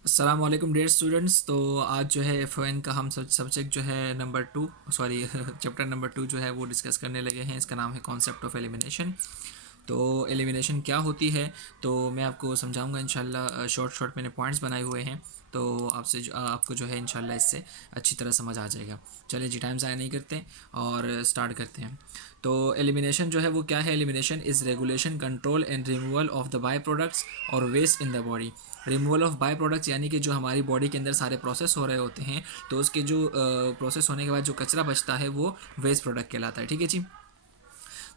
अस्सलाम वालेकुम dear students. तो आज जो है एफ का हम सब्जेक्ट जो है number two, sorry chapter number two जो है वो डिस्कस करने लगे हैं। इसका नाम है कॉन्सेप्ट ऑफ एलिमिनेशन। तो एलिमिनेशन क्या होती है तो मैं आपको समझाऊंगा इंशाल्लाह। शॉर्ट शॉर्ट मैंने पॉइंट्स बनाए हुए हैं, तो आपको जो है इंशाल्लाह इससे अच्छी तरह समझ आ जाएगा। चलिए जी, टाइम ज़ाया नहीं करते और स्टार्ट करते हैं। तो एलिमिनेशन जो है वो क्या है? Elimination is regulation, control and removal of the by products और waste in the body. Removal of by products यानी कि जो हमारी बॉडी के अंदर सारे प्रोसेस हो रहे होते हैं, तो उसके जो प्रोसेस होने के बाद जो कचरा बचता है वो वेस्ट प्रोडक्ट कहलाता है। ठीक है जी।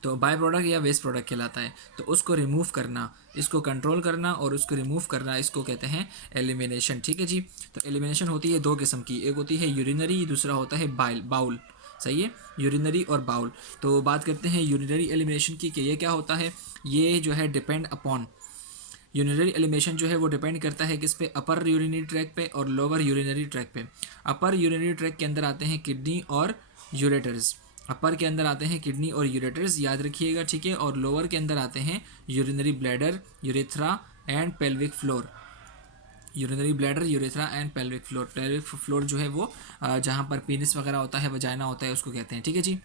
तो बाय प्रोडक्ट या वेस्ट प्रोडक्ट कहलाता है। तो उसको रिमूव करना, इसको कंट्रोल करना और उसको रिमूव करना, इसको कहते हैं एलिमिनेशन। ठीक है जी। तो एलिमिनेशन होती है दो किस्म की, एक होती है यूरिनरी, दूसरा होता है बाउल। सही है, यूरिनरी और बाउल। तो बात करते हैं यूरिनरी एलिमिनेशन की कि ये क्या होता है। ये जो है डिपेंड अपॉन, यूरिनरी एलिमिनेशन जो है वो डिपेंड करता है किस पे? अपर यूरिनरी ट्रैक पे और लोअर यूरिनरी ट्रैक पे। अपर यूरिनरी ट्रैक के अंदर आते हैं किडनी और यूरेटर्स। अपर के अंदर आते हैं किडनी और यूरेटर्स, याद रखिएगा, ठीक है। और लोअर के अंदर आते हैं urinary bladder, urethra and pelvic floor. Urinary bladder, urethra and pelvic floor. Pelvic floor जो है वो जहाँ पर पीनिस वगैरह होता है, वजाइना होता है, उसको कहते हैं। ठीक है जी।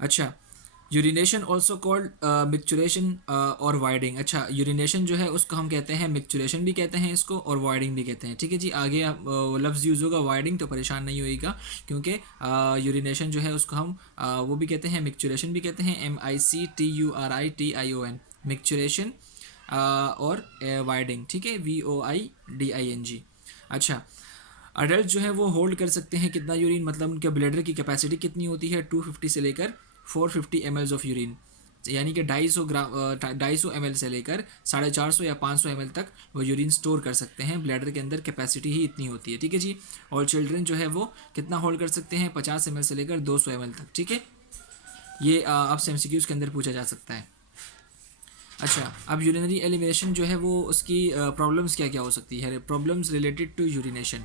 अच्छा, यूरिनेशन ऑल्सो कॉल्ड मिक्चुरेशन और वाइडिंग। अच्छा, यूरिनेशन जो है उसको हम कहते हैं मिक्चुरेशन भी कहते हैं इसको, और वाइडिंग भी कहते हैं। ठीक है जी। आगे लफ्ज़ यूज़ होगा वाइडिंग, तो परेशान नहीं होइएगा, क्योंकि यूरिनेशन जो है उसको हम वो भी कहते हैं, मिक्चुरेशन भी कहते हैं, MICTURITION, मिक्चुरेशन और वाइडिंग। ठीक है, VOIDING। अच्छा, अडल्ट जो है वो होल्ड कर सकते हैं कितना यूरिन, मतलब उनके ब्लैडर की कैपेसिटी कितनी होती है? 250 से लेकर 450 ml ऑफ यूरिन, यानी कि 250 ml से लेकर 450 या 500 ml तक वो यूरिन स्टोर कर सकते हैं। ब्लैडर के अंदर कैपेसिटी ही इतनी होती है। ठीक है जी। और चिल्ड्रन जो है वो कितना होल्ड कर सकते हैं? 50 ml से लेकर 200 ml तक। ठीक है, ये आपसे एमसीक्यूज के अंदर पूछा जा सकता है। अच्छा, अब यूरिनरी एलिमिनेशन जो है वो उसकी प्रॉब्लम्स क्या क्या हो सकती है? Problems related to urination.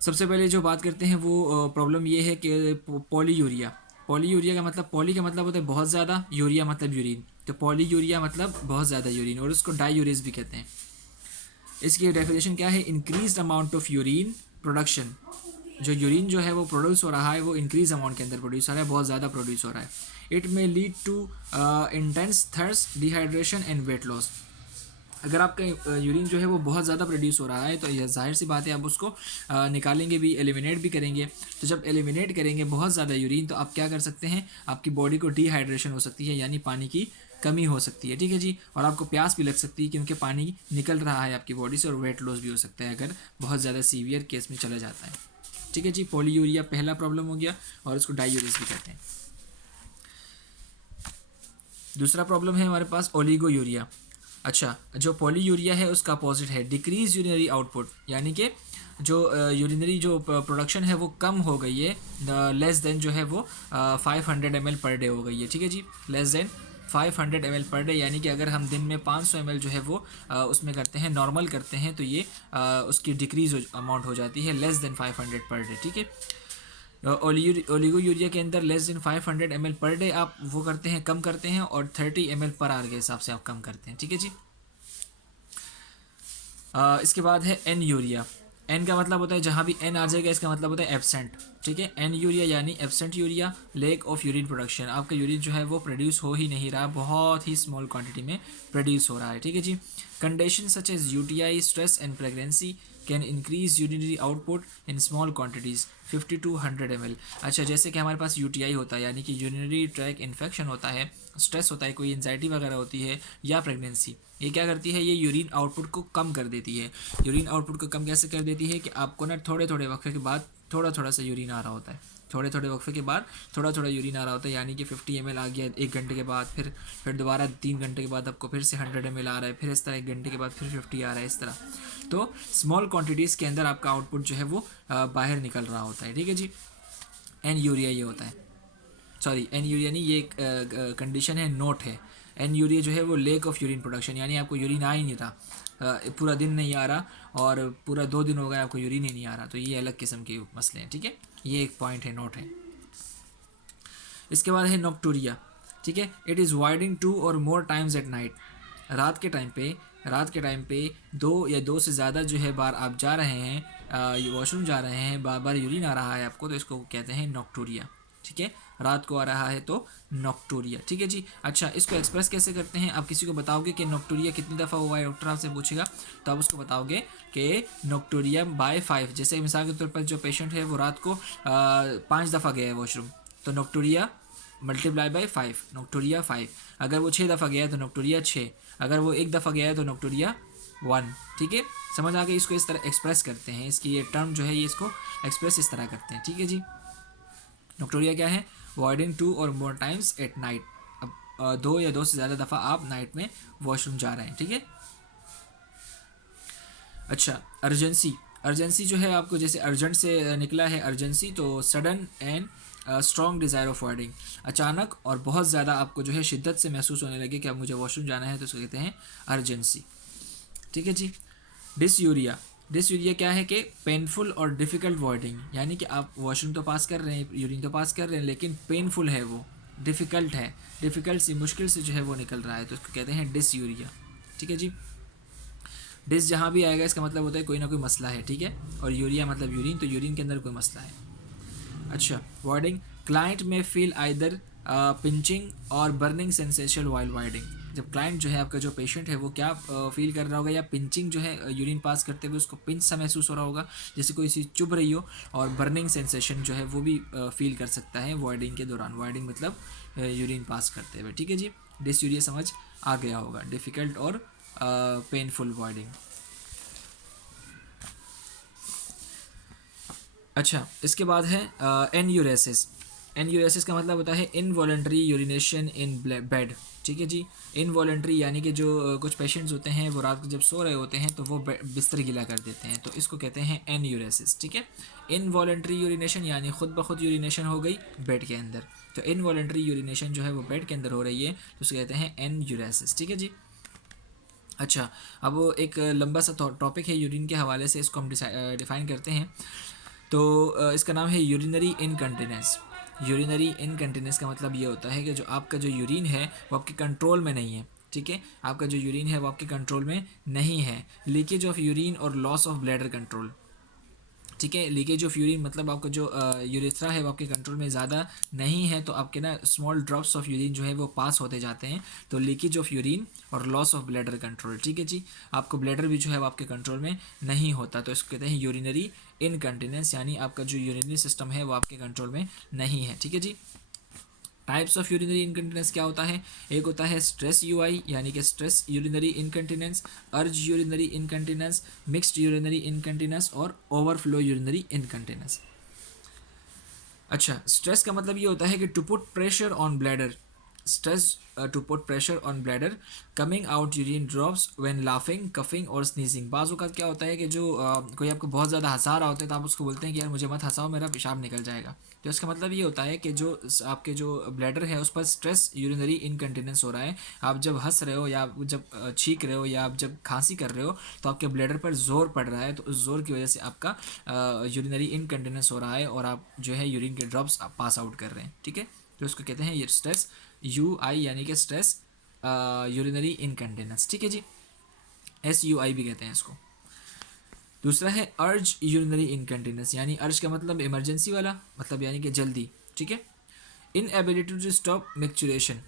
सबसे पहले जो बात करते हैं वो प्रॉब्लम ये है कि पॉलीयूरिया। पॉलीयूरिया का मतलब, पॉली का मतलब होता है बहुत ज़्यादा, यूरिया मतलब यूरिन। तो पॉलीयूरिया मतलब बहुत ज़्यादा यूरिन, और उसको डाईयूरिस भी कहते हैं। इसकी डेफिनेशन क्या है? Increase amount of urine production. जो यूरिन जो है वो प्रोड्यूस हो रहा है वो इंक्रीज अमाउंट के अंदर प्रोड्यूस हो रहा है, बहुत ज़्यादा प्रोड्यूस हो रहा है। It may lead to intense thirst, dehydration and weight loss. अगर आपका यूरिन जो है वो बहुत ज़्यादा प्रोड्यूस हो रहा है तो यह जाहिर सी बात है आप उसको निकालेंगे भी, एलिमिनेट भी करेंगे। तो जब एलिमिनेट करेंगे बहुत ज़्यादा यूरिन, तो आप क्या कर सकते हैं? आपकी बॉडी को डिहाइड्रेशन हो सकती है, यानी पानी की कमी हो सकती है। ठीक है जी। और आपको प्यास भी लग सकती है, क्योंकि पानी निकल रहा है आपकी बॉडी से, और वेट लॉस भी हो सकता है अगर बहुत ज़्यादा सीवियर केस में चला जाता है। ठीक है जी। पॉलीयूरिया पहला प्रॉब्लम हो गया, और उसको डाईयूरिस भी कहते हैं। दूसरा प्रॉब्लम है हमारे पास ओलिगोयूरिया। अच्छा, जो पॉलीयूरिया है उसका अपोजिट है डिक्रीज यूरिनरी आउटपुट, यानी कि जो यूरिनरी जो प्रोडक्शन है वो कम हो गई है, लेस देन जो है वो 500 ml पर डे हो गई है। ठीक है जी, less than 500 ml per day, यानी कि अगर हम दिन में 500 ml जो है वो उसमें करते हैं, नॉर्मल करते हैं, तो ये उसकी डिक्रीज अमाउंट हो जाती है, लेस देन 500 पर डे। ठीक है। ओलिगो यूरिया के अंदर less than 500 ml per day आप वो करते हैं, कम करते हैं, और 30 ml पर आवर के हिसाब से आप कम करते हैं। ठीक है जी। इसके बाद है एन यूरिया। एन का मतलब होता है, जहाँ भी एन आ जाएगा इसका मतलब होता है एब्सेंट। ठीक है, एन यूरिया यानी absent urea, lack of urine production. आपका यूरिन जो है वो प्रोड्यूस हो ही नहीं रहा, बहुत ही स्मॉल क्वांटिटी में प्रोड्यूस हो रहा है। ठीक है जी। Condition such as UTI, stress and pregnancy can increase urinary output in small quantities 50 to 100 ml। अच्छा, जैसे कि हमारे पास यूटीआई होता है, यानी कि यूरिनरी ट्रैक इन्फेक्शन होता है, स्ट्रेस होता है, कोई एंजाइटी वगैरह होती है, या प्रेगनेंसी, ये क्या करती है? ये यूरिन आउटपुट को कम कर देती है। यूरिन आउटपुट को कम कैसे कर देती है? कि आपको ना थोड़े थोड़े वक्फे के बाद थोड़ा थोड़ा सा यूरिन आ रहा होता है, थोड़े थोड़े वक्फे के बाद थोड़ा थोड़ा यूरिन आ रहा होता है, यानी कि 50 ml आ गया 1 घंटे के बाद, फिर दोबारा 3 घंटे के बाद आपको फिर से 100 ml आ रहा है, फिर इस तरह 1 घंटे के बाद फिर 50 आ रहा है, इस तरह। तो स्मॉल क्वान्टिटीज़ के अंदर आपका आउटपुट जो है वो बाहर निकल रहा होता है। ठीक है जी। एन यूरिया ये होता है, सॉरी एन यूरिया नहीं, ये एक कंडीशन है, नोट है। एन यूरिया जो है वो लेक ऑफ यूरिन प्रोडक्शन, यानी आपको यूरिन आ ही नहीं रहा, पूरा दिन नहीं आ रहा, और पूरा 2 दिन हो गया आपको यूरिन ही नहीं आ रहा, तो ये अलग किस्म के मसले हैं। ठीक है, ये एक पॉइंट है, नोट है। इसके बाद है नॉक्टूरिया। ठीक है, इट इज़ वाइडिंग 2 और मोर टाइम्स एट नाइट। रात के टाइम पे रात के टाइम पे 2 या 2 से ज़्यादा जो है बार आप जा रहे हैं, वॉशरूम जा रहे हैं, बार बार यूरिन आ रहा है आपको, तो इसको कहते हैं नॉक्टूरिया। ठीक है, रात को आ रहा है तो नॉक्टूरिया। ठीक है जी। अच्छा, इसको एक्सप्रेस कैसे करते हैं? आप किसी को बताओगे कि नॉक्टूरिया कितनी दफ़ा हुआ है, डॉक्टर आपसे पूछेगा, तो आप उसको बताओगे कि नॉक्टूरिया बाय 5। जैसे मिसाल के तौर पर जो पेशेंट है वो रात को 5 दफ़ा गया है वॉशरूम, तो नॉक्टूरिया मल्टीप्लाई बाय 5, नॉक्टूरिया 5। अगर वो 6 दफ़ा गया है तो नॉक्टूरिया 6। अगर वो 1 दफ़ा गया है तो नॉक्टूरिया 1। ठीक है, समझ आ गई? इसको इस तरह एक्सप्रेस करते हैं, इसकी ये टर्म जो है ये इसको एक्सप्रेस इस तरह करते हैं। ठीक है जी। नॉक्टूरिया क्या है? वॉइडिंग 2 और मोर टाइम्स एट नाइट। अब 2 या 2 से ज़्यादा दफ़ा आप नाइट में वॉशरूम जा रहे हैं। ठीक है। अच्छा, अर्जेंसी। अर्जेंसी जो है आपको जैसे अर्जेंट से निकला है अर्जेंसी, तो sudden and strong desire of voiding, अचानक और बहुत ज़्यादा आपको जो है शिद्दत से महसूस होने लगे कि अब मुझे वॉशरूम जाना है, तो उसको कहते हैं अर्जेंसी। ठीक है जी। डिसयूरिया। डिसयूरिया क्या है कि पेनफुल और डिफ़िकल्ट वॉइडिंग, यानी कि आप वॉशरूम तो पास कर रहे हैं, यूरिन तो पास कर रहे हैं, लेकिन पेनफुल है वो, डिफ़िकल्ट है, डिफ़िकल्ट सी मुश्किल से जो है वो निकल रहा है, तो उसको कहते हैं डिसयूरिया। ठीक है जी। डिस जहाँ भी आएगा इसका मतलब होता है कोई ना कोई मसला है। ठीक है, और यूरिया मतलब यूरिन, तो यूरिन के अंदर कोई मसला है। अच्छा, वार्डिंग। क्लाइंट में फील आइदर पिंचिंग और बर्निंग सेंसेशन वाइल वाइडिंग। जब क्लाइंट जो है आपका जो पेशेंट है वो क्या फील कर रहा होगा, या पिंचिंग जो है यूरिन पास करते हुए उसको पिंच सा महसूस हो रहा होगा, जैसे कोई चीज़ चुभ रही हो, और बर्निंग सेंसेशन जो है वो भी फील कर सकता है वाइडिंग के दौरान। वाइडिंग मतलब यूरिन पास करते हुए। ठीक है जी। डिसयूरिया समझ आ गया होगा, डिफ़िकल्ट और पेनफुल वाइडिंग। अच्छा, इसके बाद है एन्यूरेसिस। एन्यूरेसिस का मतलब होता है इनवॉलेंट्री यूरिनेशन इन बेड। ठीक है जी। इनवॉलेंट्री यानी कि जो कुछ पेशेंट्स होते हैं वो रात को जब सो रहे होते हैं तो वो बिस्तर गीला कर देते हैं, तो इसको कहते हैं एन्यूरेसिस। ठीक है, इनवॉलेंट्री यूरिनेशन यानी खुद ब खुद यूरिनेशन हो गई बेड के अंदर, तो इनवॉलेंट्री यूरिनेशन जो है वो बेड के अंदर हो रही है, तो उसको कहते हैं एन्यूरेसिस। ठीक है जी। अच्छा, अब वो एक लंबा सा टॉपिक है यूरिन के हवाले से, इसको हम डिफ़ाइन करते हैं। तो इसका नाम है यूरिनरी इनकंटिनेंस। यूरिनरी इनकंटिनेंस का मतलब ये होता है कि जो आपका जो यूरिन है वो आपके कंट्रोल में नहीं है। ठीक है, आपका जो यूरिन है वो आपके कंट्रोल में नहीं है। लीकेज ऑफ यूरिन और लॉस ऑफ ब्लैडर कंट्रोल। ठीक है, लीकेज ऑफ यूरिन मतलब आपका जो यूरेथ्रा है वो आपके कंट्रोल में ज़्यादा नहीं है, तो आपके ना स्मॉल ड्रॉप्स ऑफ यूरिन जो है वो पास होते जाते हैं, तो लीकेज ऑफ यूरिन और लॉस ऑफ ब्लैडर कंट्रोल। ठीक है जी। आपको ब्लैडर भी जो है वो आपके कंट्रोल में नहीं होता, तो इसको कहते हैं यूरिनरी इनकंटिनेंस, यानी आपका जो यूरिनरी सिस्टम है वो आपके कंट्रोल में नहीं है। ठीक है जी। टाइप्स ऑफ यूरिनरी इनकंटिनेंस क्या होता है? एक होता है स्ट्रेस यूआई यानी कि stress urinary incontinence, urge urinary incontinence, mixed urinary incontinence और ओवरफ्लो यूरिनरी इनकंटिनेंस। अच्छा, स्ट्रेस का मतलब ये होता है कि to put pressure on bladder, stress to put pressure on bladder, coming out urine drops when laughing, coughing और sneezing. बाज़ औक़ात क्या होता है कि जो कोई आपको बहुत ज़्यादा हंसा रहा होता है तो आप उसको बोलते हैं कि यार मुझे मत हंसाओ, मेरा पेशाब निकल जाएगा, तो इसका मतलब ये होता है कि जो आपके जो ब्लैडर है उस पर स्ट्रेस यूरिनरी इनकंटिनेंस हो रहा है। आप जब हंस रहे हो या आप जब छींक रहे हो या आप जब खांसी कर रहे हो तो आपके ब्लैडर पर जोर पड़ रहा है, तो उस जोर की वजह से आपका यूरिनरी इनकंटिनेंस हो रहा है और आप जो है यूरिन के ड्रॉप्स आप पास आउट कर रहे हैं। ठीक है, तो उसको कहते हैं ये स्ट्रेस UI यानी कि स्ट्रेस यूरिनरी इनकंटिनेंस। ठीक है जी। SUI भी कहते हैं इसको। दूसरा है अर्ज यूरिनरी इनकंटिनेंस, यानी अर्ज का मतलब इमरजेंसी वाला, मतलब यानी कि जल्दी। ठीक है, inability to stop micturition.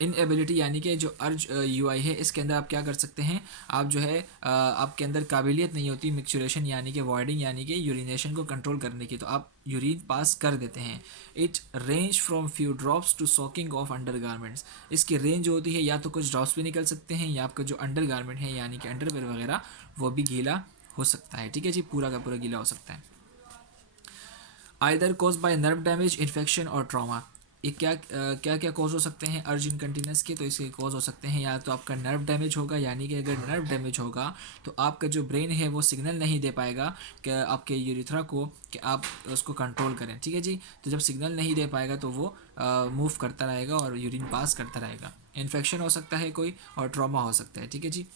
Inability यानी कि जो अर्ज UI है इसके अंदर आप क्या कर सकते हैं, आप जो है आपके अंदर काबिलियत नहीं होती मिक्चुरेशन यानी कि वॉइडिंग यानी कि यूरिनेशन को कंट्रोल करने की, तो आप यूरिन पास कर देते हैं। It range from few drops to soaking of undergarments. इसकी रेंज होती है या तो कुछ ड्रॉप्स भी निकल सकते हैं या आपका जो अंडर गारमेंट है यानी कि अंडरवेयर वगैरह वो भी गीला हो सकता है। ठीक है जी, पूरा का पूरा गीला हो सकता है। Either cause by nerve damage, infection और ट्रॉमा। ये क्या क्या कॉज हो सकते हैं अर्ज इनकंटिनेंस के? तो इसके कॉज हो सकते हैं या तो आपका नर्व डैमेज होगा, यानी कि अगर नर्व डैमेज होगा तो आपका जो ब्रेन है वो सिग्नल नहीं दे पाएगा कि आपके यूरिथ्रा को कि आप उसको कंट्रोल करें। ठीक है जी, तो जब सिग्नल नहीं दे पाएगा तो वो मूव करता रहेगा और यूरिन पास करता रहेगा। इन्फेक्शन हो सकता है कोई और ट्रॉमा हो सकता है। ठीक है जी।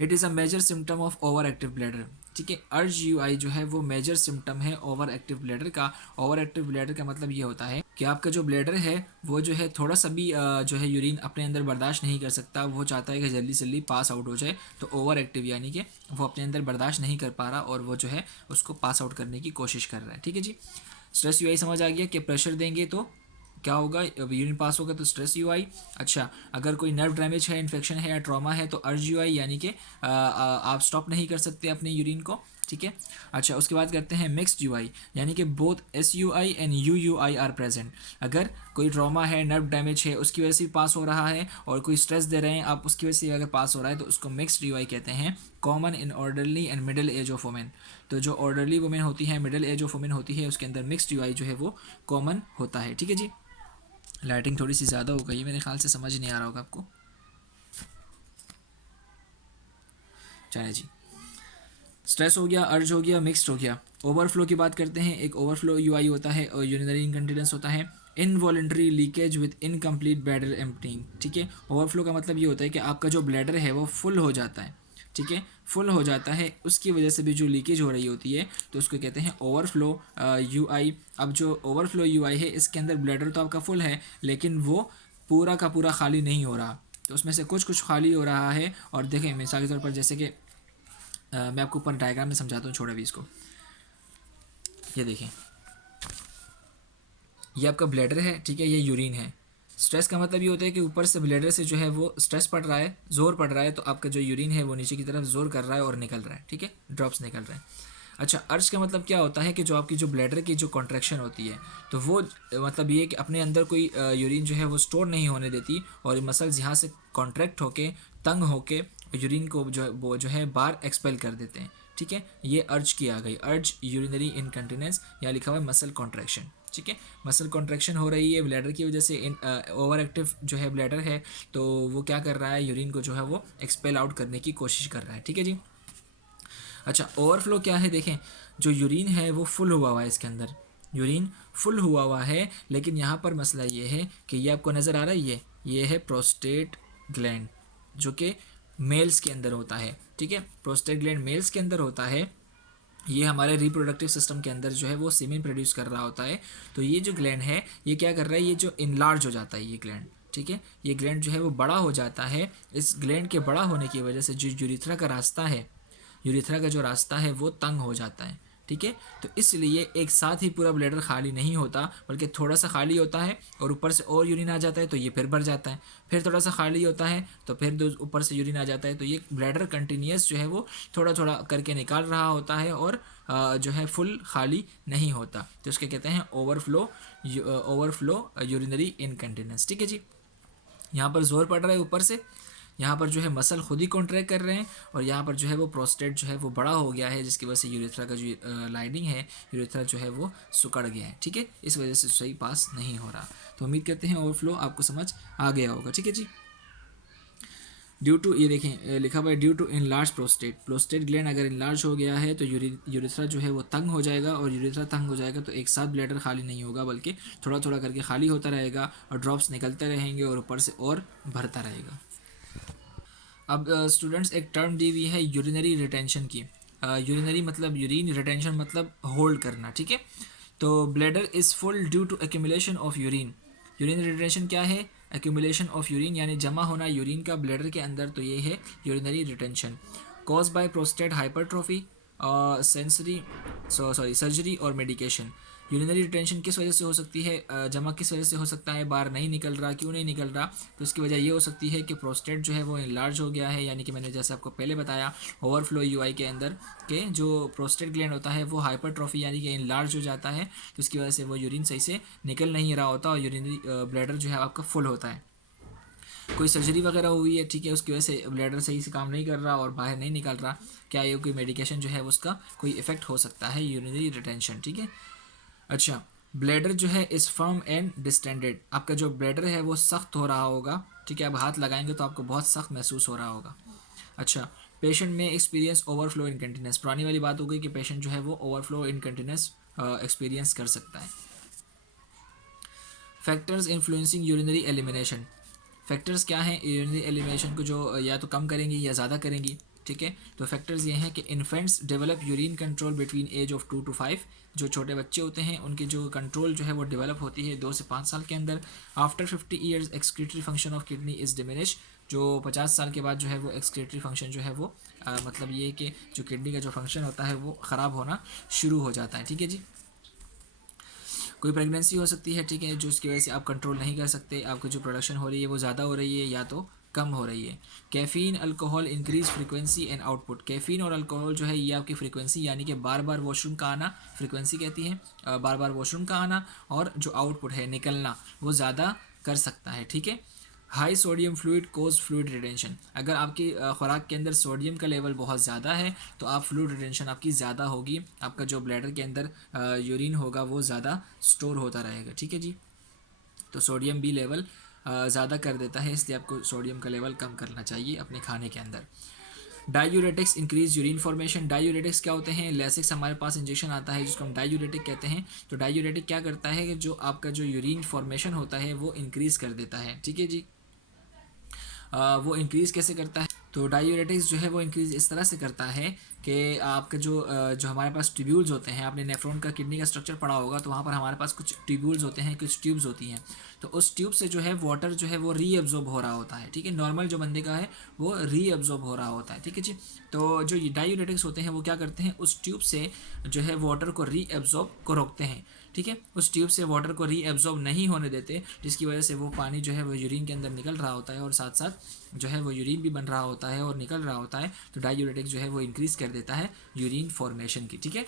It is a major symptom of over active bladder. ठीक है, अर्ज यूआई जो है वो मेजर सिम्टम है ओवर एक्टिव ब्लैडर का। ओवर एक्टिव ब्लैडर का मतलब ये होता है कि आपका जो ब्लैडर है वो जो है थोड़ा सा भी जो है यूरिन अपने अंदर बर्दाश्त नहीं कर सकता, वो चाहता है कि जल्दी से जल्दी पास आउट हो जाए। तो ओवर एक्टिव यानी कि वो अपने अंदर बर्दाश्त नहीं कर पा रहा और वो जो है उसको पास आउट करने की कोशिश कर रहा है। ठीक है जी, स्ट्रेस यूआई समझ आ गया कि प्रेशर देंगे तो क्या होगा, यूरिन पास होगा तो स्ट्रेस यूआई। अच्छा, अगर कोई नर्व डैमेज है, इन्फेक्शन है या ट्रॉमा है तो अर्ज यूआई, यानी कि आप स्टॉप नहीं कर सकते अपने यूरिन को। ठीक है, अच्छा उसके बाद करते हैं मिक्स्ड यूआई, यानी कि both S U I and you I R present. अगर कोई ट्रॉमा है, नर्व डैमेज है, उसकी वजह से भी पास हो रहा है और कोई स्ट्रेस दे रहे हैं आप, उसकी वजह से अगर पास हो रहा है तो उसको मिक्स्ड यूआई कहते हैं। Common in orderly and middle age of women. तो जो ऑर्डरली वुमेन होती है, मिडिल एज ऑफ वुमेन होती है, उसके अंदर मिक्स्ड यूआई जो है वो कॉमन होता है। ठीक है जी, लाइटिंग थोड़ी सी ज़्यादा हो गई मेरे ख्याल से, समझ नहीं आ रहा होगा आपको। चलिए जी, स्ट्रेस हो गया, अर्ज हो गया, मिक्स्ड हो गया। ओवरफ्लो की बात करते हैं। एक ओवरफ्लो यूआई होता है और यूरिनरी इनकंटिनेंस होता है। Involuntary leakage with incomplete bladder emptying. ठीक है, ओवरफ्लो का मतलब ये होता है कि आपका जो ब्लैडर है वो फुल हो जाता है। ठीक है, फुल हो जाता है, उसकी वजह से भी जो लीकेज हो रही होती है तो उसको कहते हैं ओवरफ्लो यूआई। अब जो ओवरफ्लो यूआई है इसके अंदर ब्लैडर तो आपका फुल है लेकिन वो पूरा का पूरा खाली नहीं हो रहा, तो उसमें से कुछ कुछ खाली हो रहा है। और देखें मिसाल के तौर पर, जैसे कि मैं आपको ऊपर डायग्राम में समझाता हूँ, छोड़ा भी इसको। ये देखें, ये आपका ब्लैडर है, ठीक है, ये यूरिन है। स्ट्रेस का मतलब ये होता है कि ऊपर से ब्लैडर से जो है वो स्ट्रेस पड़ रहा है, जोर पड़ रहा है, तो आपका जो यूरिन है वो नीचे की तरफ जोर कर रहा है और निकल रहा है। ठीक है, ड्रॉप्स निकल रहे हैं। अच्छा, अर्ज का मतलब क्या होता है कि जो आपकी जो ब्लैडर की जो कॉन्ट्रैक्शन होती है तो वो मतलब ये कि अपने अंदर कोई यूरिन जो है वो स्टोर नहीं होने देती और ये मसल्स यहाँ से कॉन्ट्रैक्ट होके, तंग होके यूरिन को वो जो है बाहर एक्सपेल कर देते हैं। ठीक है, ये अर्ज की आ गई, अर्ज यूरिनरी इनकंटिनेंस, या लिखा हुआ है मसल कॉन्ट्रैक्शन। ठीक है, मसल कॉन्ट्रैक्शन हो रही है ब्लैडर की वजह से, ओवर एक्टिव जो है ब्लैडर है तो वो क्या कर रहा है, यूरिन को जो है वो एक्सपेल आउट करने की कोशिश कर रहा है। ठीक है जी, अच्छा ओवरफ्लो क्या है, देखें जो यूरिन है वो फुल हुआ हुआ है, इसके अंदर यूरिन फुल हुआ हुआ है, लेकिन यहाँ पर मसला ये है कि ये आपको नज़र आ रहा है, ये है प्रोस्टेट ग्लैंड जो कि मेल्स के अंदर होता है। ठीक है, प्रोस्टेट ग्लैंड मेल्स के अंदर होता है, ये हमारे रिप्रोडक्टिव सिस्टम के अंदर जो है वो सीमेन प्रोड्यूस कर रहा होता है। तो ये जो ग्लैंड है ये क्या कर रहा है, ये जो इनलार्ज हो जाता है ये ग्लैंड। ठीक है, ये ग्लैंड जो है वो बड़ा हो जाता है। इस ग्लैंड के बड़ा होने की वजह से जो यूरिथ्रा का रास्ता है, यूरिथ्रा का जो रास्ता है वो तंग हो जाता है। ठीक है, तो इसलिए एक साथ ही पूरा ब्लैडर खाली नहीं होता बल्कि थोड़ा सा खाली होता है और ऊपर से और यूरिन आ जाता है तो ये फिर भर जाता है, फिर थोड़ा सा खाली होता है तो फिर ऊपर से यूरिन आ जाता है। तो ये ब्लैडर कंटिन्यूस जो है वो थोड़ा थोड़ा करके निकाल रहा होता है और जो है फुल खाली नहीं होता, तो उसके कहते हैं ओवरफ्लो, ओवरफ्लो यूरिनरी इनकंटिनेंस। ठीक है जी, यहाँ पर जोर पड़ रहा है ऊपर से, यहाँ पर जो है मसल खुद ही कॉन्ट्रैक्ट कर रहे हैं और यहाँ पर जो है वो प्रोस्टेट जो है वो बड़ा हो गया है, जिसकी वजह से यूरेथ्रा का जो लाइनिंग है, यूरेथ्रा जो है वो सुकड़ गया है। ठीक है, इस वजह से सही पास नहीं हो रहा। तो उम्मीद करते हैं ओवरफ्लो आपको समझ आ गया होगा। ठीक है जी, ड्यू टू, ये देखें लिखा हुआ है due to enlarge prostate, prostate gland अगर इनलार्ज हो गया है तो यूरेथ्रा जो है वो तंग हो जाएगा और यूरेथ्रा तंग हो जाएगा तो एक साथ ब्लैडर खाली नहीं होगा बल्कि थोड़ा थोड़ा करके खाली होता रहेगा और ड्रॉप्स निकलते रहेंगे और ऊपर से और भरता रहेगा। अब स्टूडेंट्स एक टर्म दी हुई है यूरिनरी रिटेंशन की। यूरिनरी मतलब यूरिन, रिटेंशन मतलब होल्ड करना। ठीक है, तो bladder is full due to accumulation of urine. Urine retention क्या है, एक्यूमुलेशन ऑफ यूरिन यानी जमा होना यूरिन का ब्लैडर के अंदर, तो ये है urinary retention. Cause by prostate hypertrophy, sensory surgery और मेडिकेशन। यूरिनरी रिटेंशन किस वजह से हो सकती है, जमा किस वजह से हो सकता है, बाहर नहीं निकल रहा, क्यों नहीं निकल रहा, तो इसकी वजह ये हो सकती है कि प्रोस्टेट जो है वो इनलार्ज हो गया है, यानी कि मैंने जैसे आपको पहले बताया ओवरफ्लो यूआई के अंदर के जो प्रोस्टेट ग्लैंड होता है वो हाइपरट्रोफी यानी कि इनलार्ज हो जाता है, तो इसकी वजह से वो यूरिन सही से निकल नहीं रहा होता और यूरिनरी ब्लैडर जो है आपका फुल होता है। कोई सर्जरी वगैरह हुई है, ठीक है, उसकी वजह से ब्लैडर सही से काम नहीं कर रहा और बाहर नहीं निकल रहा, क्या ये कोई मेडिकेशन जो है उसका कोई इफेक्ट हो सकता है यूरिनरी रिटेंशन। ठीक है, अच्छा ब्लैडर जो है इस फर्म एंड डिस्टेंडेड, आपका जो ब्लैडर है वो सख्त हो रहा होगा। ठीक है, आप हाथ लगाएंगे तो आपको बहुत सख्त महसूस हो रहा होगा। अच्छा, पेशेंट में एक्सपीरियंस ओवरफ्लो इनकंटिनेंस, पुरानी वाली बात हो गई कि पेशेंट जो है वो ओवरफ्लो इनकंटिनेंस एक्सपीरियंस कर सकता है। Factors influencing urinary elimination, factors क्या हैं यूरिनरी एलिमिनेशन को जो या तो कम करेंगी या ज़्यादा करेंगी। ठीक है। तो फैक्टर्स ये हैं कि infants develop urine control between age of 2 to 5, जो छोटे बच्चे होते हैं उनकी जो कंट्रोल जो है वो डेवलप होती है 2 से 5 साल के अंदर। After 50 years excretory function of kidney is diminish, जो 50 साल के बाद जो है वो एक्सक्रीटरी फंक्शन जो है वो मतलब ये कि जो किडनी का जो फंक्शन होता है वो ख़राब होना शुरू हो जाता है, ठीक है जी। कोई प्रेगनेंसी हो सकती है, ठीक है, जो उसकी वजह से आप कंट्रोल नहीं कर सकते, आपकी जो प्रोडक्शन हो रही है वो ज़्यादा हो रही है या तो कम हो रही है। Caffeine alcohol increase frequency and output, caffeine और अल्कोहल जो है ये आपकी फ्रीक्वेंसी यानी कि बार बार वॉशरूम का आना, फ्रीक्वेंसी कहती है बार बार वॉशरूम का आना, और जो आउटपुट है निकलना वो ज़्यादा कर सकता है, ठीक है। हाई सोडियम फ्लूइड कोज फ्लूइड रिटेंशन, अगर आपकी खुराक के अंदर सोडियम का लेवल बहुत ज़्यादा है तो आप फ्लूइड रिटेंशन आपकी ज़्यादा होगी, आपका जो ब्लैडर के अंदर यूरिन होगा वो ज़्यादा स्टोर होता रहेगा, ठीक है जी। तो सोडियम भी लेवल ज़्यादा कर देता है, इसलिए आपको सोडियम का लेवल कम करना चाहिए अपने खाने के अंदर। Diuretics increase urine formation, diuretics क्या होते हैं, लेसिक्स हमारे पास इंजेक्शन आता है जिसको हम डायूरेटिक कहते हैं। तो डायूरेटिक क्या करता है कि जो आपका जो यूरिन फॉर्मेशन होता है वो इंक्रीज़ कर देता है, ठीक है जी। वो इंक्रीज़ कैसे करता है, तो डायूरेटिक्स जो है वो इंक्रीज़ इस तरह से करता है कि आपका जो हमारे पास ट्यूब्यूल्स होते हैं, आपने नेफ्रॉन का किडनी का स्ट्रक्चर पढ़ा होगा, तो वहाँ पर हमारे पास कुछ ट्यूब्यूल्स होते हैं, कुछ ट्यूब्स होती हैं, तो उस ट्यूब से जो है वाटर जो है वो रीअब्जॉर्ब हो रहा होता है, ठीक है। नॉर्मल जो बंदे का है वो रीअब्जॉर्ब हो रहा होता है, ठीक है जी। तो जो डायूरेटिक्स होते हैं वो क्या करते हैं, उस ट्यूब से जो है वाटर को रीअब्जॉर्ब को रोकते हैं, ठीक है। उस ट्यूब से वाटर को रीअब्जॉर्ब नहीं होने देते, जिसकी वजह से वो पानी जो है वो यूरिन के अंदर निकल रहा होता है और साथ साथ जो है वो यूरिन भी बन रहा होता है और निकल रहा होता है। तो डायूरेटिक जो है वो इंक्रीज़ कर देता है यूरिन फॉर्मेशन की, ठीक है।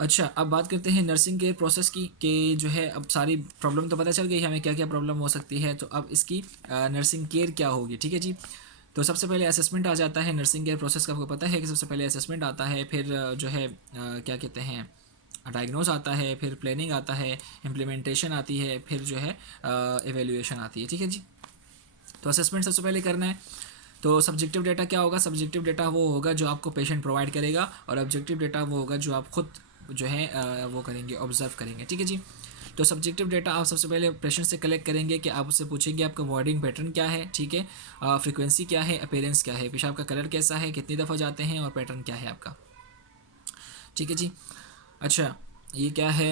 अच्छा, अब बात करते हैं नर्सिंग केयर प्रोसेस की, कि जो है अब सारी प्रॉब्लम तो पता चल गई हमें क्या क्या प्रॉब्लम हो सकती है, तो अब इसकी नर्सिंग केयर क्या होगी, ठीक है जी। तो सबसे पहले असेसमेंट आ जाता है, नर्सिंग केयर प्रोसेस का आपको पता है कि सबसे पहले असेसमेंट आता है, फिर जो है क्या कहते हैं डायग्नोज आता है, फिर प्लानिंग आता है, इम्प्लीमेंटेशन आती है, फिर जो है एवेल्यूएशन आती है, ठीक है जी। तो असेसमेंट सबसे पहले करना है। तो सब्जेक्टिव डेटा क्या होगा, सब्जेक्टिव डेटा वो होगा जो आपको पेशेंट प्रोवाइड करेगा, और ऑब्जेक्टिव डेटा वो होगा जो आप खुद जो है वो करेंगे, ऑब्जर्व करेंगे, ठीक है जी। तो सब्जेक्टिव डेटा आप सबसे पहले पेशेंट से कलेक्ट करेंगे कि आप उससे पूछेंगे आपका वार्डिंग पैटर्न क्या है, ठीक है, फ्रीक्वेंसी क्या है, अपीयरेंस क्या है, पेशाब का कलर कैसा है, कितनी दफ़ा जाते हैं, और पैटर्न क्या है आपका, ठीक है जी। अच्छा, ये क्या है,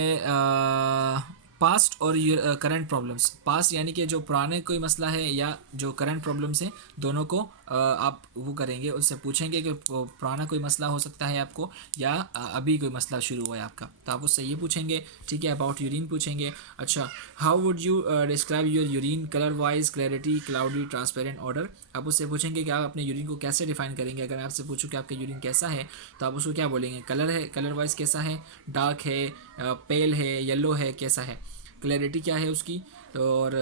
पास्ट और करंट प्रॉब्लम्स, पास्ट यानी कि जो पुराने कोई मसला है या जो करंट प्रॉब्लम्स हैं दोनों को आप वो करेंगे, उससे पूछेंगे कि पुराना कोई मसला हो सकता है आपको या अभी कोई मसला शुरू हुआ है आपका, तो आप उससे ये पूछेंगे, ठीक है। अबाउट यूरिन पूछेंगे। अच्छा, how would you describe your urine, colour wise, clarity, cloudy, transparent, order, आप उससे पूछेंगे कि आप अपने यूरिन को कैसे डिफाइन करेंगे। अगर मैं आपसे पूछूँ कि आपका यूरिन कैसा है तो आप उसको क्या बोलेंगे, कलर है, कलर वाइज कैसा है, डार्क है, पेल है, येलो है, कैसा है, क्लैरिटी क्या है उसकी, और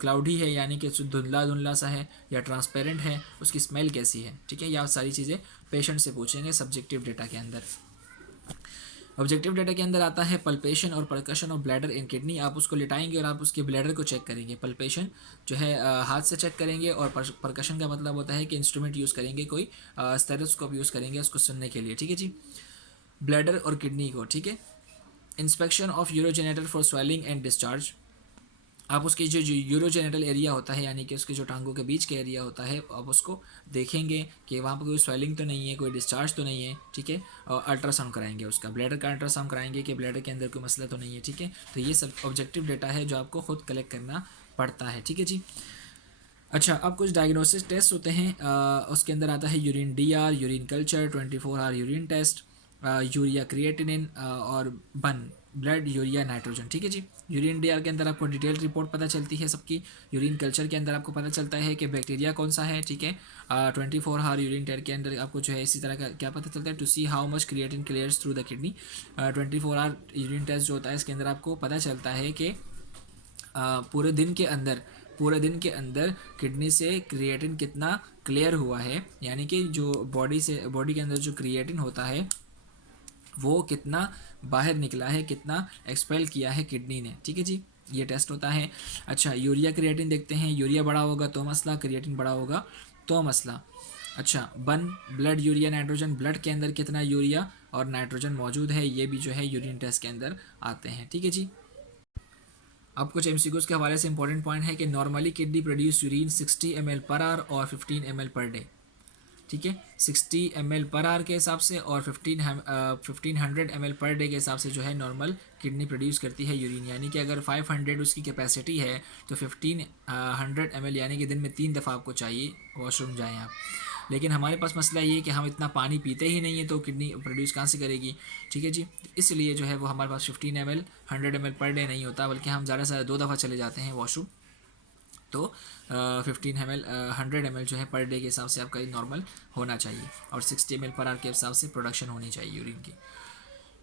क्लाउडी है यानी कि धुंधला धुंधला सा है, या ट्रांसपेरेंट है, उसकी स्मेल कैसी है, ठीक है। ये आप सारी चीज़ें पेशेंट से पूछेंगे सब्जेक्टिव डेटा के अंदर। ऑब्जेक्टिव डेटा के अंदर आता है पल्पेशन और percussion of bladder in kidney, आप उसको लिटाएंगे और आप उसके ब्लैडर को चेक करेंगे। पल्पेशन जो है हाथ से चेक करेंगे, और परकशन का मतलब होता है कि इंस्ट्रूमेंट यूज़ करेंगे, कोई स्टेथोस्कोप यूज़ करेंगे उसको सुनने के लिए, ठीक है जी। ब्लैडर और किडनी को, ठीक है। Inspection of urogenital for swelling and discharge, आप उसके जो यूरोजेनेटल एरिया होता है यानी कि उसके जो टांगों के बीच का एरिया होता है, आप उसको देखेंगे कि वहाँ पर कोई स्वेलिंग तो नहीं है, कोई डिस्चार्ज तो नहीं है, ठीक है। और अल्ट्रासाउंड कराएंगे उसका, ब्लैडर का अल्ट्रासाउंड कराएंगे कि ब्लैडर के अंदर कोई मसला तो नहीं है, ठीक है। तो ये सब ऑब्जेक्टिव डेटा है जो आपको खुद कलेक्ट करना पड़ता है, ठीक है जी। अच्छा, अब कुछ डायग्नोसिस टेस्ट होते हैं, उसके अंदर आता है urine DR, urine culture, 24 hour urine test, urea creatinine, और बन ब्लड यूरिया नाइट्रोजन, ठीक है जी। यूरिन डीआर के अंदर आपको डिटेल रिपोर्ट पता चलती है सबकी। यूरिन कल्चर के अंदर आपको पता चलता है कि बैक्टीरिया कौन सा है, ठीक है। 24 आवर यूरिन टेस्ट के अंदर आपको जो है इसी तरह का क्या पता चलता है, to see how much creatine clears through the kidney. 24 hour urine test जो होता है इसके अंदर आपको पता चलता है कि पूरे दिन के अंदर किडनी से क्रिएटिन कितना क्लियर हुआ है, यानी कि जो बॉडी के अंदर जो क्रिएटिन होता है वो कितना बाहर निकला है, कितना एक्सपेल किया है किडनी ने, ठीक है जी। ये टेस्ट होता है। अच्छा, यूरिया क्रिएटिन देखते हैं, यूरिया बड़ा होगा तो मसला, क्रिएटिन बड़ा होगा तो मसला। अच्छा, बन ब्लड यूरिया नाइट्रोजन, ब्लड के अंदर कितना यूरिया और नाइट्रोजन मौजूद है, ये भी जो है यूरिन टेस्ट के अंदर आते हैं, ठीक है जी। अब कुछ एमसीक्यूज के हवाले से इंपॉर्टेंट पॉइंट है कि normally kidney produce urine 60 ml per hour और 15 ml पर डे, ठीक है, 60 ml पर आवर के हिसाब से, और 1500 ml पर डे के हिसाब से जो है नॉर्मल किडनी प्रोड्यूस करती है यूरिन। यानी कि अगर 500 उसकी कैपेसिटी है तो 1500 ml यानी कि दिन में 3 दफ़ा आपको चाहिए वॉशरूम जाएँ आप। लेकिन हमारे पास मसला ये है कि हम इतना पानी पीते ही नहीं है, तो किडनी प्रोड्यूस कहाँ से करेगी, ठीक है जी। इसलिए जो है वो हमारे पास 15 ml 100 ml पर डे नहीं होता, बल्कि हम ज़्यादा से ज़्यादा 2 दफ़ा चले जाते हैं वॉशरूम। तो 15 ml 100 ml जो है पर डे के हिसाब से आपका नॉर्मल होना चाहिए, और 60 ml पर आवर के हिसाब से प्रोडक्शन होनी चाहिए यूरिन की।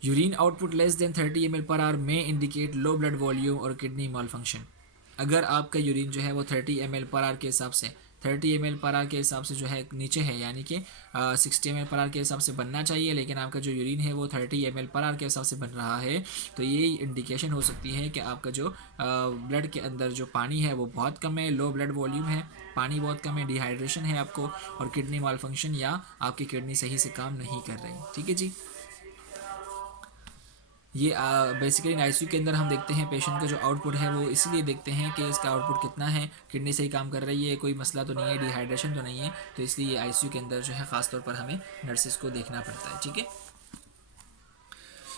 Urine output less than 30 ml per hour में इंडिकेट लो ब्लड वॉल्यूम और किडनी मॉल फंक्शन। अगर आपका यूरिन जो है वो 30 ml पर आवर के हिसाब से 30 ml पर आवर के हिसाब से जो है नीचे है, यानी कि 60 ml पर आवर के हिसाब से बनना चाहिए, लेकिन आपका जो यूरिन है वो 30 ml पर आवर के हिसाब से बन रहा है, तो ये इंडिकेशन हो सकती है कि आपका जो ब्लड के अंदर जो पानी है वो बहुत कम है, लो ब्लड वॉल्यूम है, पानी बहुत कम है, डिहाइड्रेशन है आपको, और किडनी मॉल फंक्शन या आपकी किडनी सही से काम नहीं कर रही, ठीक है जी। ये बेसिकली आईसीयू के अंदर हम देखते हैं पेशेंट का जो आउटपुट है वो इसलिए देखते हैं कि इसका आउटपुट कितना है, किडनी सही काम कर रही है, कोई मसला तो नहीं है, डिहाइड्रेशन तो नहीं है, तो इसलिए आईसीयू के अंदर जो है ख़ास तौर पर हमें नर्सिस को देखना पड़ता है, ठीक है।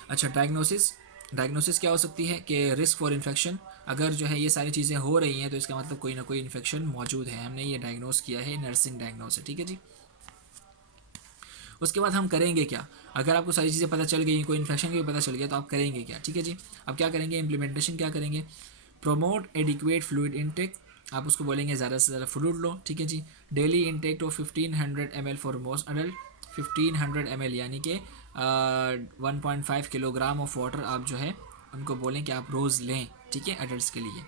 अच्छा, डायग्नोसिस क्या हो सकती है कि रिस्क फॉर इन्फेक्शन। अगर जो है ये सारी चीज़ें हो रही हैं तो इसका मतलब कोई ना कोई इन्फेक्शन मौजूद है, हमने ये डायग्नोस किया है, नर्सिंग डायग्नोस है, ठीक है जी। उसके बाद हम करेंगे क्या, अगर आपको सारी चीज़ें पता चल गई, कोई इन्फेक्शन भी पता चल गया, तो आप करेंगे क्या, ठीक है जी। अब क्या करेंगे, इम्प्लीमेंटेशन क्या करेंगे। प्रोमोट एडिक्वेट फ्लूइड इनटेक, आप उसको बोलेंगे ज़्यादा से ज़्यादा फ्लूइड लो, ठीक है जी। Daily intake to 1500 ml for most adult, 1500 ml यानी कि 1.5 किलोग्राम ऑफ वाटर आप जो है उनको बोलें कि आप रोज़ लें, ठीक है, एडल्ट के लिए।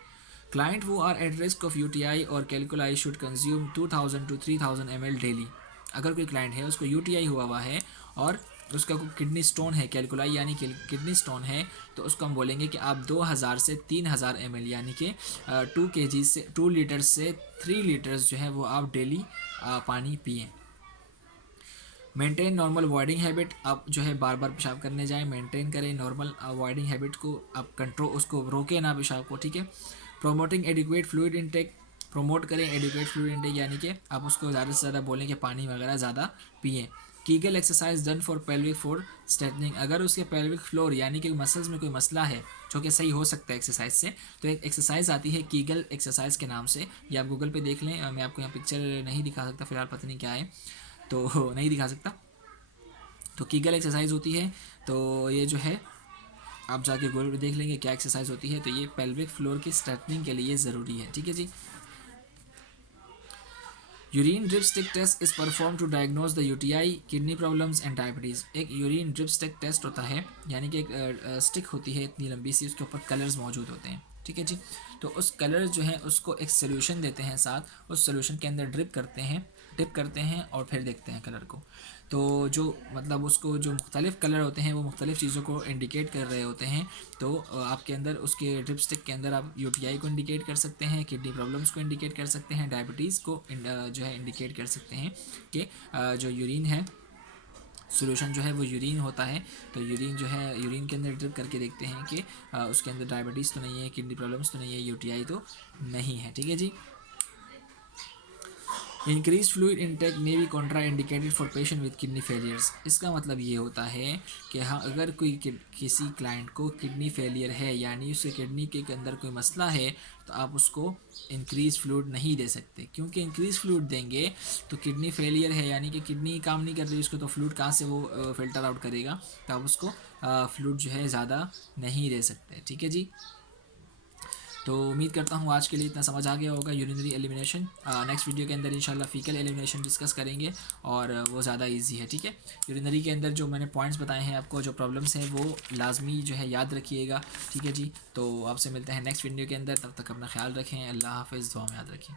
Client who are at risk of UTI और calculi should consume 2000 to 3000 ml daily. अगर कोई क्लाइंट है उसको यूटीआई हुआ है और उसका कोई किडनी स्टोन है, कैलकुलाई यानी कि किडनी स्टोन है, तो उसको हम बोलेंगे कि आप 2000 से 3000 ml यानी कि 2 kg से 2 लीटर से 3 लीटर्स जो है वो आप डेली पानी पिएँ। मेंटेन नॉर्मल अवॉइडिंग हैबिट, आप जो है बार बार पेशाब करने जाएं, मेंटेन करें नॉर्मल अवॉइडिंग हैबिट को, आप कंट्रोल उसको रोकें ना पेशाब को, ठीक है। Promoting adequate fluid intake, promote करें एडिक्वेट फ्लूइड इनटेक यानी कि आप उसको ज़्यादा से ज़्यादा बोलें कि पानी वगैरह ज़्यादा पिएँ। Kegel exercise done for pelvic floor straightening, अगर उसके पेल्विक फ्लोर यानी कि मसल्स में कोई मसला है जो कि सही हो सकता है एक्सरसाइज से, तो एक एक्सरसाइज आती है कीगल एक्सरसाइज के नाम से, ये आप गूगल पे देख लें, मैं आपको यहाँ पिक्चर नहीं दिखा सकता फिलहाल, पता नहीं क्या है तो नहीं दिखा सकता। तो कीगल एक्सरसाइज होती है, तो ये जो है आप जाके गूगल पे देख लेंगे क्या एक्सरसाइज होती है, तो ये पेल्विक फ्लोर की स्ट्रेटनिंग के लिए ज़रूरी है, ठीक है जी। Urine dipstick test is perform to diagnose the UTI, kidney problems and diabetes. एक यूरिन ड्रिप स्टिक टेस्ट होता है, यानी कि एक स्टिक होती है इतनी लंबी सी, उसके ऊपर कलर्स मौजूद होते हैं, ठीक है जी। तो उस कलर्स जो है उसको एक सोल्यूशन देते हैं साथ, उस सोल्यूशन के अंदर डिप करते हैं और फिर देखते हैं कलर को। तो जो मतलब उसको जो मुख्तलिफ़ कलर होते हैं वो मुख्तलिफ़ चीज़ों को इंडिकेट कर रहे होते हैं, तो आपके अंदर उसके ड्रिप स्टिक के अंदर आप यूटीआई को इंडिकेट कर सकते हैं, किडनी प्रॉब्लम्स को इंडिकेट कर सकते हैं, डायबिटीज़ को जो है इंडिकेट कर सकते हैं कि जो यूरिन है सोल्यूशन जो है वो यूरिन होता है, तो यूरिन जो है यूरिन के अंदर ड्रिप करके देखते हैं कि उसके अंदर डायबिटीज़ तो नहीं है, किडनी प्रॉब्लम्स तो नहीं है, यूटीआई तो नहीं है, ठीक है जी। Increase fluid intake may be contraindicated for patient with kidney failures. इसका मतलब ये होता है कि हाँ, अगर कोई किसी क्लाइंट को किडनी फेलियर है यानी उसके किडनी के अंदर कोई मसला है, तो आप उसको इंक्रीज फ्लूइड नहीं दे सकते, क्योंकि इंक्रीज फ्लूइड देंगे तो किडनी फेलियर है यानी कि किडनी काम नहीं कर रही उसको, तो फ्लूइड कहाँ से वो फिल्टर आउट करेगा, तो आप उसको फ्लूइड जो है ज़्यादा नहीं दे सकते, ठीक है जी। तो उम्मीद करता हूँ आज के लिए इतना समझ आ गया होगा यूरिनरी एलिमिनेशन। नेक्स्ट वीडियो के अंदर इंशाल्लाह फीकल एलिमिनेशन डिस्कस करेंगे, और वो ज़्यादा इजी है, ठीक है। यूरिनरी के अंदर जो मैंने पॉइंट्स बताए हैं आपको, जो प्रॉब्लम्स हैं वो लाजमी जो है याद रखिएगा, ठीक है जी। तो आपसे मिलते हैं नेक्स्ट वीडियो के अंदर, तब तक अपना ख्याल रखें, अल्लाह हाफ़िज़, दुआ में याद रखें।